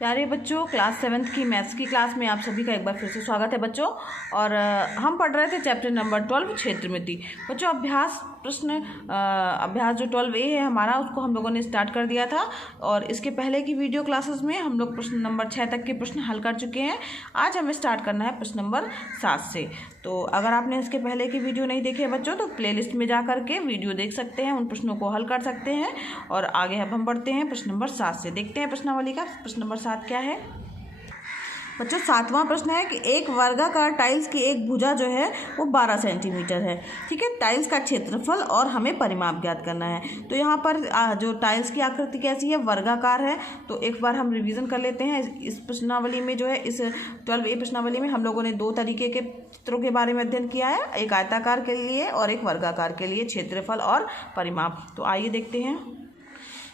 प्यारे बच्चों, class 7th की मैथ्स की क्लास में आप सभी का एक बार फिर से स्वागत है बच्चों। और हम पढ़ रहे थे चैप्टर नंबर 12 क्षेत्रमिति। बच्चों अभ्यास प्रश्न अभ्यास जो 12A है हमारा, उसको हम लोगों ने स्टार्ट कर दिया था और इसके पहले की वीडियो क्लासेस में हम लोग प्रश्न नंबर 6 तक के प्रश्न हल कर चुके हैं। आज हमें स्टार्ट करना है प्रश्न नंबर 7 से। तो अगर आपने इसके पहले की वीडियो नहीं देखी है बच्चों, तो प्लेलिस्ट में जा करके वीडियो देख सकते हैं, उन प्रश्नों को हल कर सकते हैं। और आगे अब हम बढ़ते हैं प्रश्न नंबर 7 से। देखते हैं प्रश्नावली का प्रश्न नंबर 7 क्या है बच्चों। 7वां प्रश्न है कि एक वर्गाकार टाइल्स की एक भुजा जो है वो 12 सेंटीमीटर है। ठीक है, टाइल्स का क्षेत्रफल और हमें परिमाप ज्ञात करना है। तो यहाँ पर जो टाइल्स की आकृति कैसी है, वर्गाकार है। तो एक बार हम रिवीजन कर लेते हैं। इस प्रश्नावली में जो है, इस 12A प्रश्नावली में हम लोगों ने दो तरीके के चित्रों के बारे में अध्ययन किया है, एक आयताकार के लिए और एक वर्गाकार के लिए, क्षेत्रफल और परिमाप। तो आइए देखते हैं।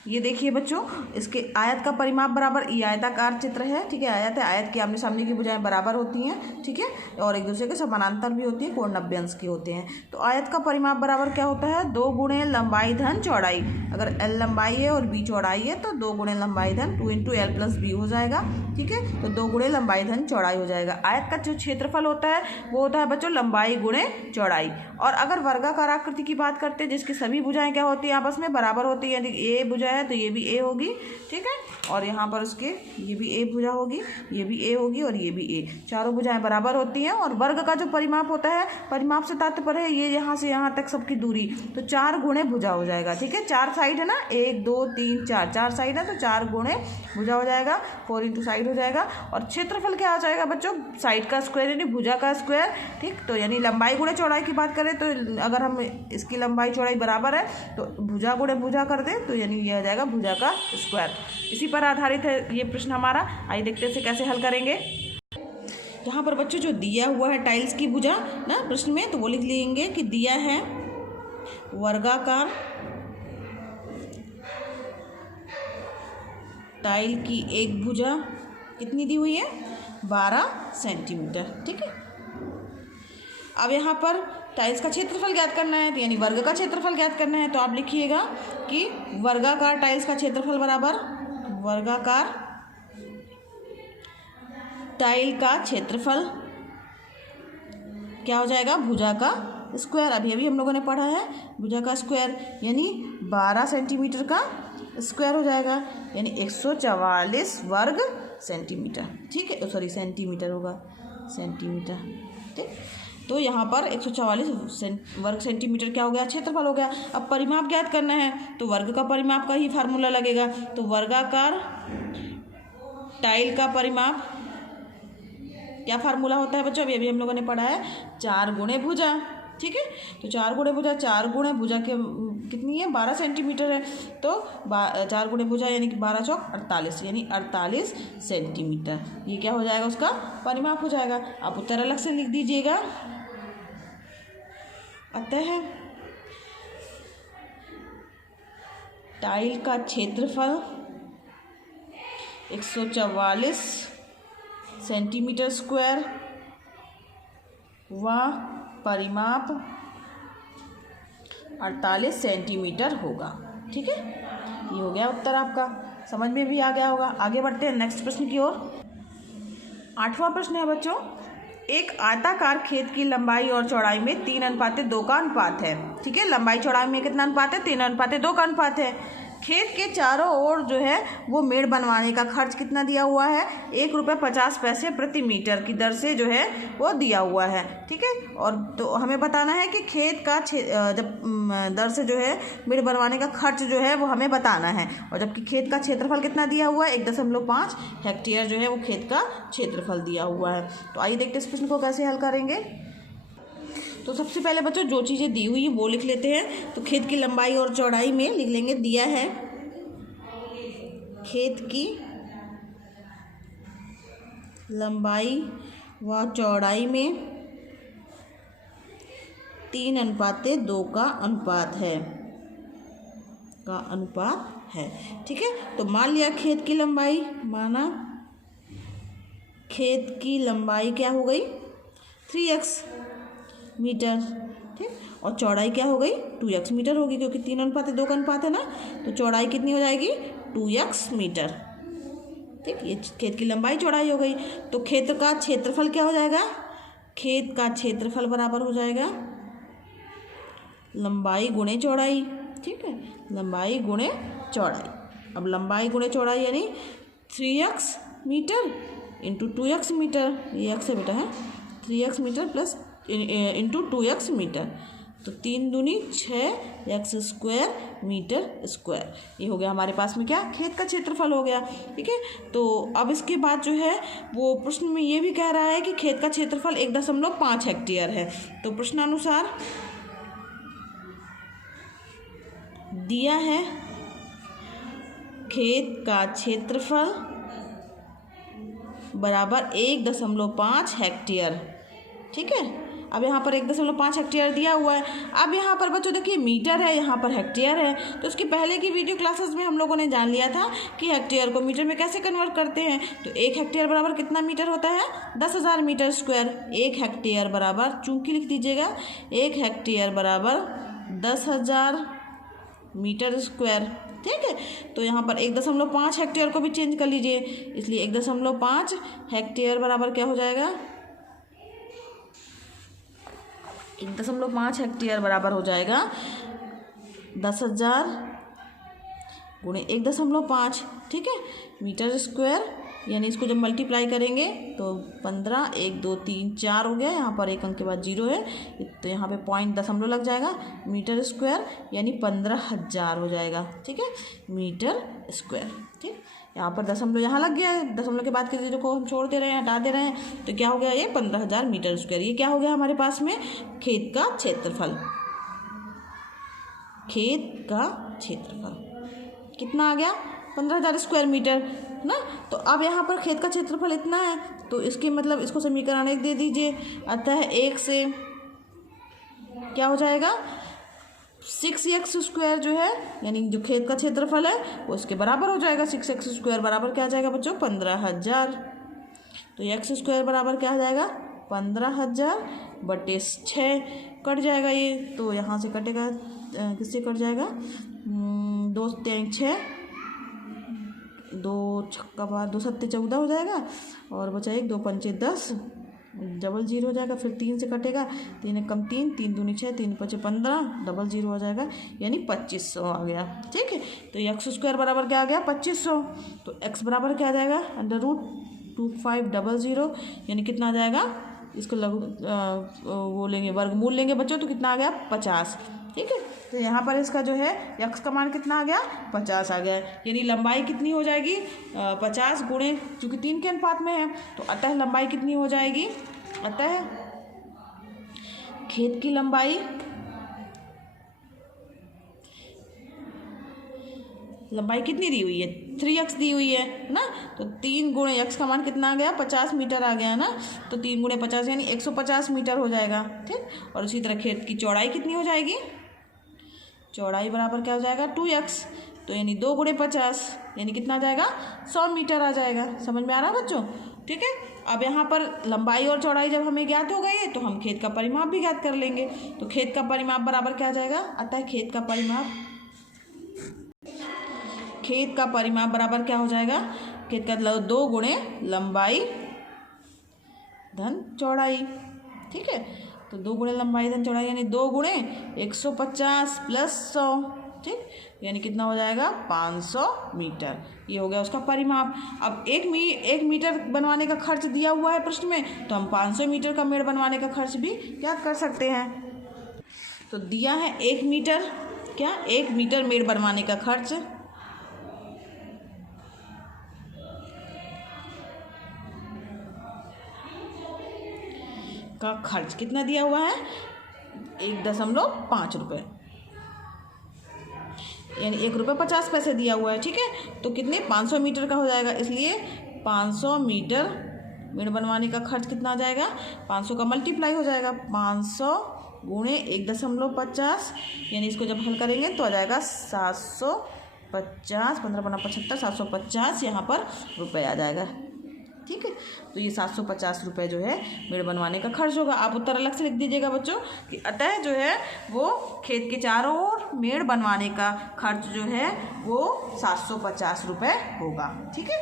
ये देखिए बच्चों, इसके आयत का परिमाप बराबर, ये आयताकार चित्र है। ठीक है, आयत है, आयत की आमने सामने की भुजाएं बराबर होती हैं। ठीक है, और एक दूसरे के समानांतर भी होती है, कोण 90 अंश की होते हैं। तो आयत का परिमाप बराबर क्या होता है, 2 गुणे लंबाई धन चौड़ाई। अगर L लंबाई है और B चौड़ाई है तो 2 गुणे लंबाई धन 2 × L + B हो जाएगा। ठीक है, तो 2 गुणे लंबाई धन चौड़ाई हो जाएगा। आयत का जो क्षेत्रफल होता है वो होता है बच्चों लंबाई गुणे चौड़ाई। और अगर वर्गाकार आकृति की बात करते हैं जिसकी सभी भुजाएं क्या होती है, आपस में बराबर होती है। यदि A भुजा है तो ये भी A होगी। ठीक है, और यहाँ पर उसके ये भी A भुजा होगी, ये भी A होगी और ये भी A, चारों भुजाएं बराबर होती हैं। और वर्ग का जो परिमाप होता है, परिमाप से तात्पर्य है ये यहाँ से यहाँ तक सबकी दूरी, तो 4 गुणे भुजा हो जाएगा। ठीक है, 4 साइड है ना, 1 2 3 4, 4 साइड है तो 4 गुणे भुजा हो जाएगा, 4 × साइड हो जाएगा। और क्षेत्रफल क्या आ जाएगा बच्चों, साइड का स्क्वायर यानी भुजा का स्क्वायर। ठीक, तो यानी लंबाई गुणे चौड़ाई की बात करें तो अगर हम इसकी लंबाई चौड़ाई बराबर है तो भुजा गुणे भुजा कर दें तो यानी ये आ जाएगा भुजा का स्क्वायर। इसी पर आधारित है ये प्रश्न हमारा। आइए देखते हैं इसे कैसे हल करेंगे। यहाँ पर बच्चों जो दिया हुआ है टाइल्स की भुजा ना प्रश्न में, तो वो लिख लेंगे कि दिया है वर्गाकार टाइल की एक भुजा, कितनी दी हुई है, 12 सेंटीमीटर। ठीक है, अब यहाँ पर टाइल्स का क्षेत्रफल ज्ञात करना है, तो यानी वर्ग का क्षेत्रफल ज्ञात करना है। तो आप लिखिएगा कि वर्गाकार टाइल्स का क्षेत्रफल बराबर वर्गाकार टाइल का क्षेत्रफल क्या हो जाएगा, भुजा का स्क्वायर। अभी अभी हम लोगों ने पढ़ा है भुजा का स्क्वायर यानी 12 सेंटीमीटर का स्क्वायर हो जाएगा, यानी 144 वर्ग सेंटीमीटर। ठीक है, सॉरी सेंटीमीटर होगा, सेंटीमीटर। ठीक, तो यहाँ पर 144 वर्ग सेंटीमीटर क्या हो गया, क्षेत्रफल हो गया। अब परिमाप ज्ञात करना है तो वर्ग का परिमाप का ही फार्मूला लगेगा। तो वर्गाकार टाइल का परिमाप क्या फार्मूला होता है बच्चों, अभी हम लोगों ने पढ़ा है, 4 गुणे भुजा। ठीक है, तो 4 गुणे भुजा, 4 गुणे भुजा के कितनी है, 12 सेंटीमीटर है। तो 4 गुणे भुजा यानी कि 12 चौक 48, यानी 48 सेंटीमीटर। ये क्या हो जाएगा, उसका परिमाप हो जाएगा। आप उत्तर अलग से लिख दीजिएगा। अतः टाइल का क्षेत्रफल 144 सेंटीमीटर स्क्वायर व परिमाप 48 सेंटीमीटर होगा। ठीक है, ये हो गया उत्तर आपका, समझ में भी आ गया होगा। आगे बढ़ते हैं नेक्स्ट प्रश्न की ओर। 8वां प्रश्न है बच्चों, एक आयताकार खेत की लंबाई और चौड़ाई में 3:2 का अनुपात है। ठीक है, लंबाई चौड़ाई में कितना अनुपात है, 3:2 का अनुपात है। खेत के चारों ओर जो है वो मेड़ बनवाने का खर्च कितना दिया हुआ है, 1 रुपये 50 पैसे प्रति मीटर की दर से जो है वो दिया हुआ है। ठीक है, और तो हमें बताना है कि खेत का जब दर से जो है मेड़ बनवाने का खर्च जो है वो हमें बताना है। और जबकि खेत का क्षेत्रफल कितना दिया हुआ है, 1.5 हेक्टेयर जो है वो खेत का क्षेत्रफल दिया हुआ है। तो आइए देखते हैं इस प्रश्न को कैसे हल करेंगे। तो सबसे पहले बच्चों जो चीज़ें दी हुई है वो लिख लेते हैं। तो खेत की लंबाई और चौड़ाई में लिख लेंगे, दिया है खेत की लंबाई व चौड़ाई में 3:2 का अनुपात है। ठीक है, तो मान लिया खेत की लंबाई, माना खेत की लंबाई क्या हो गई, 3x मीटर। ठीक, और चौड़ाई क्या हो गई, 2x मीटर होगी, क्योंकि 3:2 का अनुपात है ना। तो चौड़ाई कितनी हो जाएगी, 2x मीटर। ठीक, ये खेत की लंबाई चौड़ाई हो गई। तो खेत का क्षेत्रफल क्या हो जाएगा, खेत का क्षेत्रफल बराबर हो जाएगा लंबाई गुणे चौड़ाई। ठीक है, लंबाई गुणे चौड़ाई। अब लंबाई गुणे चौड़ाई यानी 3x metre into 2x metre, ये x है बेटा है, 3x metre plus into 2x metre, तो 3 दूनी 6x स्क्वायर मीटर स्क्वायर। ये हो गया हमारे पास में क्या, खेत का क्षेत्रफल हो गया। ठीक है, तो अब इसके बाद जो है वो प्रश्न में ये भी कह रहा है कि खेत का क्षेत्रफल 1.5 हेक्टेयर है। तो प्रश्नानुसार दिया है खेत का क्षेत्रफल बराबर 1.5 हेक्टेयर। ठीक है, अब यहाँ पर 1.5 हेक्टेयर दिया हुआ है। अब यहाँ पर बच्चों देखिए मीटर है, यहाँ पर हेक्टेयर है। तो इसकी पहले की वीडियो क्लासेस में हम लोगों ने जान लिया था कि हेक्टेयर को मीटर में कैसे कन्वर्ट करते हैं। तो 1 हेक्टेयर बराबर कितना मीटर होता है, 10,000 मीटर स्क्वायर। 1 हेक्टेयर बराबर, चूंकि लिख दीजिएगा, 1 हेक्टेयर बराबर 10,000 मीटर स्क्वायर। ठीक है, तो यहाँ पर 1.5 हेक्टेयर को भी चेंज कर लीजिए, इसलिए 1.5 हेक्टेयर बराबर क्या हो जाएगा, 1.5 हेक्टेयर बराबर हो जाएगा 10,000 गुणे 1.5। ठीक है, मीटर स्क्वायर, यानी इसको जब मल्टीप्लाई करेंगे तो 15, 1, 2, 3, 4 हो गया। यहाँ पर 1 अंक के बाद 0 है, तो यहाँ पे पॉइंट दशमलव लग जाएगा। मीटर स्क्वायर यानी 15,000 हो जाएगा। ठीक है, मीटर स्क्वायर। ठीक, यहाँ पर दशमलव यहाँ लग गया है, दशमलव के बाद के जीरो को हम छोड़ दे रहे हैं, हटा दे रहे हैं, तो क्या हो गया, ये 15,000 मीटर स्क्वायर। ये क्या हो गया हमारे पास में, खेत का क्षेत्रफल। खेत का क्षेत्रफल कितना आ गया, 15,000 स्क्वायर मीटर ना। तो अब यहाँ पर खेत का क्षेत्रफल इतना है, तो इसके मतलब इसको समीकरण 1 दे दीजिए। अतः 1 से क्या हो जाएगा, 6x स्क्वायर जो है, यानी जो खेत का क्षेत्रफल है वो इसके बराबर हो जाएगा। 6x स्क्वायर बराबर क्या आ जाएगा बच्चों, 15,000। तो x स्क्वायर बराबर क्या आ जाएगा, 15,000 बटे 6 कट जाएगा ये, तो यहाँ से कटेगा, किससे कट जाएगा, 2 3 6, 2 छक्का 12, 2 सत्ते 14 हो जाएगा, और बचा 1, 2 पंचे 10, डबल 0 हो जाएगा। फिर 3 से कटेगा, 3 एक कम 3, 3 दूनी 6, 3 5 15, डबल 0 हो जाएगा, यानी 2500 आ गया। ठीक है, तो x स्क्वायर बराबर क्या आ गया, 2500। तो x बराबर क्या आ जाएगा, √2500, यानी कितना आ जाएगा, इसको वो लेंगे, वर्गमूल लेंगे बच्चों, तो कितना आ गया, 50। ठीक है, तो यहाँ पर इसका जो है x का मान कितना आ गया, 50 आ गया, यानी लंबाई कितनी हो जाएगी, 50 गुणे, चूँकि 3 के अनुपात में है, तो अतः लंबाई कितनी हो जाएगी, अतः खेत की लंबाई कितनी दी हुई है, 3x दी हुई है ना। तो 3 गुणे x का मान कितना आ गया, 50 मीटर आ गया ना। तो 3 गुणे 50 यानी 150 मीटर हो जाएगा। ठीक, और उसी तरह खेत की चौड़ाई कितनी हो जाएगी, चौड़ाई बराबर क्या हो जाएगा, 2x, तो यानी 2 गुणे 50 यानी कितना आ जाएगा, 100 मीटर आ जाएगा। समझ में आ रहा है बच्चों। ठीक है, अब यहाँ पर लंबाई और चौड़ाई जब हमें ज्ञात हो गई है, तो हम खेत का परिमाप भी ज्ञात कर लेंगे। तो खेत का परिमाप बराबर क्या आ जाएगा, अतः खेत का परिमाप बराबर क्या हो जाएगा, खेत का 2 गुणे लंबाई धन चौड़ाई। ठीक है, तो 2 गुणे लंबाई धन चौड़ाई यानी 2 गुणे 150 प्लस 100। ठीक, यानी कितना हो जाएगा, 500 मीटर। ये हो गया उसका परिमाप। अब एक मीटर बनवाने का खर्च दिया हुआ है प्रश्न में, तो हम 500 मीटर का मेड़ बनवाने का खर्च भी क्या कर सकते हैं। तो दिया है 1 मीटर, क्या 1 मीटर मेड़ बनवाने का खर्च, का खर्च कितना दिया हुआ है, 1.5 रुपये, यानी 1 रुपये 50 पैसे दिया हुआ है। ठीक है, तो कितने, 500 मीटर का हो जाएगा, इसलिए 500 मीटर मेड़ बनवाने का खर्च कितना आ जाएगा, 500 का मल्टीप्लाई हो जाएगा, 500 गुणे 1.50, यानी इसको जब हल करेंगे तो आ जाएगा 750, 15 बना 75, 750 यहाँ पर रुपये आ जाएगा। ठीक है, तो ये 750 रुपये जो है मेड़ बनवाने का खर्च होगा। आप उत्तर अलग से लिख दीजिएगा बच्चों कि अतः जो है वो खेत के चारों ओर मेड़ बनवाने का खर्च जो है वो 750 रुपये होगा। ठीक है।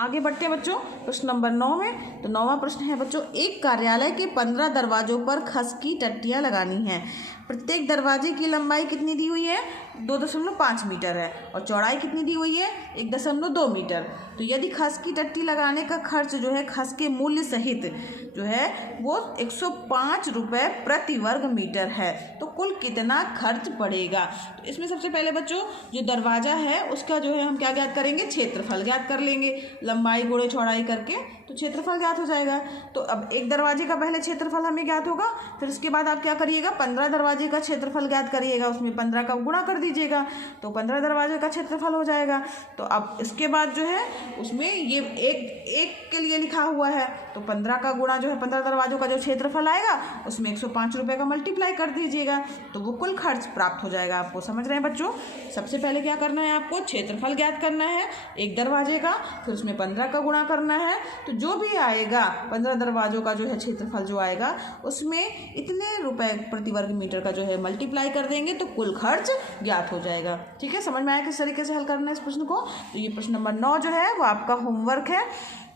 आगे बढ़ते हैं बच्चों प्रश्न नंबर 9 में। तो 9वां प्रश्न है बच्चों, एक कार्यालय के 15 दरवाजों पर खस की टट्टियाँ लगानी हैं। प्रत्येक दरवाजे की लंबाई कितनी दी हुई है? 2.5 मीटर है और चौड़ाई कितनी दी हुई है? 1.2 मीटर। तो यदि खस की टट्टी लगाने का खर्च जो है खस के मूल्य सहित जो है वो 105 रुपये प्रति वर्ग मीटर है, तो कुल कितना खर्च पड़ेगा? तो इसमें सबसे पहले बच्चों जो दरवाज़ा है उसका जो है हम क्या ज्ञात करेंगे? क्षेत्रफल ज्ञात कर लेंगे, लंबाई गुणे चौड़ाई करके तो क्षेत्रफल ज्ञात हो जाएगा। तो अब एक दरवाजे का पहले क्षेत्रफल हमें ज्ञात होगा, फिर उसके बाद आप क्या करिएगा? 15 दरवाजे का क्षेत्रफल ज्ञात करिएगा, उसमें 15 का गुणा कर दीजिएगा तो 15 दरवाजे का क्षेत्रफल हो जाएगा। तो अब इसके बाद जो है उसमें ये एक के लिए लिखा हुआ है, तो 15 का गुणा जो है 15 दरवाजों का जो क्षेत्रफल आएगा उसमें 105 रुपये का मल्टीप्लाई कर दीजिएगा, तो वो कुल खर्च प्राप्त हो जाएगा आपको। समझ रहे हैं बच्चों? सबसे पहले क्या करना है आपको? क्षेत्रफल ज्ञात करना है एक दरवाजे का, फिर उसमें 15 का गुणा करना है, तो जो भी आएगा 15 दरवाजों का जो है क्षेत्रफल जो आएगा उसमें इतने रुपए प्रति वर्ग मीटर का जो है मल्टीप्लाई कर देंगे तो कुल खर्च ज्ञात हो जाएगा। ठीक है, समझ में आया किस तरीके से हल करना है इस प्रश्न को? तो ये प्रश्न नंबर 9 जो है वो आपका होमवर्क है,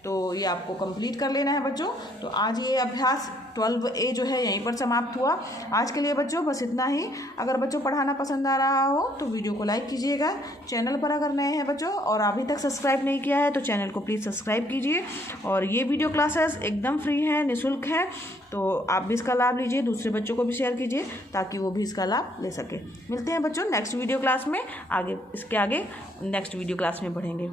तो ये आपको कंप्लीट कर लेना है बच्चों। तो आज ये अभ्यास 12A जो है यहीं पर समाप्त हुआ। आज के लिए बच्चों बस इतना ही। अगर बच्चों पढ़ाना पसंद आ रहा हो तो वीडियो को लाइक कीजिएगा। चैनल पर अगर नए हैं बच्चों और अभी तक सब्सक्राइब नहीं किया है तो चैनल को प्लीज़ सब्सक्राइब कीजिए। और ये वीडियो क्लासेस एकदम फ्री हैं, निःशुल्क हैं, तो आप भी इसका लाभ लीजिए, दूसरे बच्चों को भी शेयर कीजिए ताकि वो भी इसका लाभ ले सके। मिलते हैं बच्चों नेक्स्ट वीडियो क्लास में, आगे इसके आगे नेक्स्ट वीडियो क्लास में बढ़ेंगे।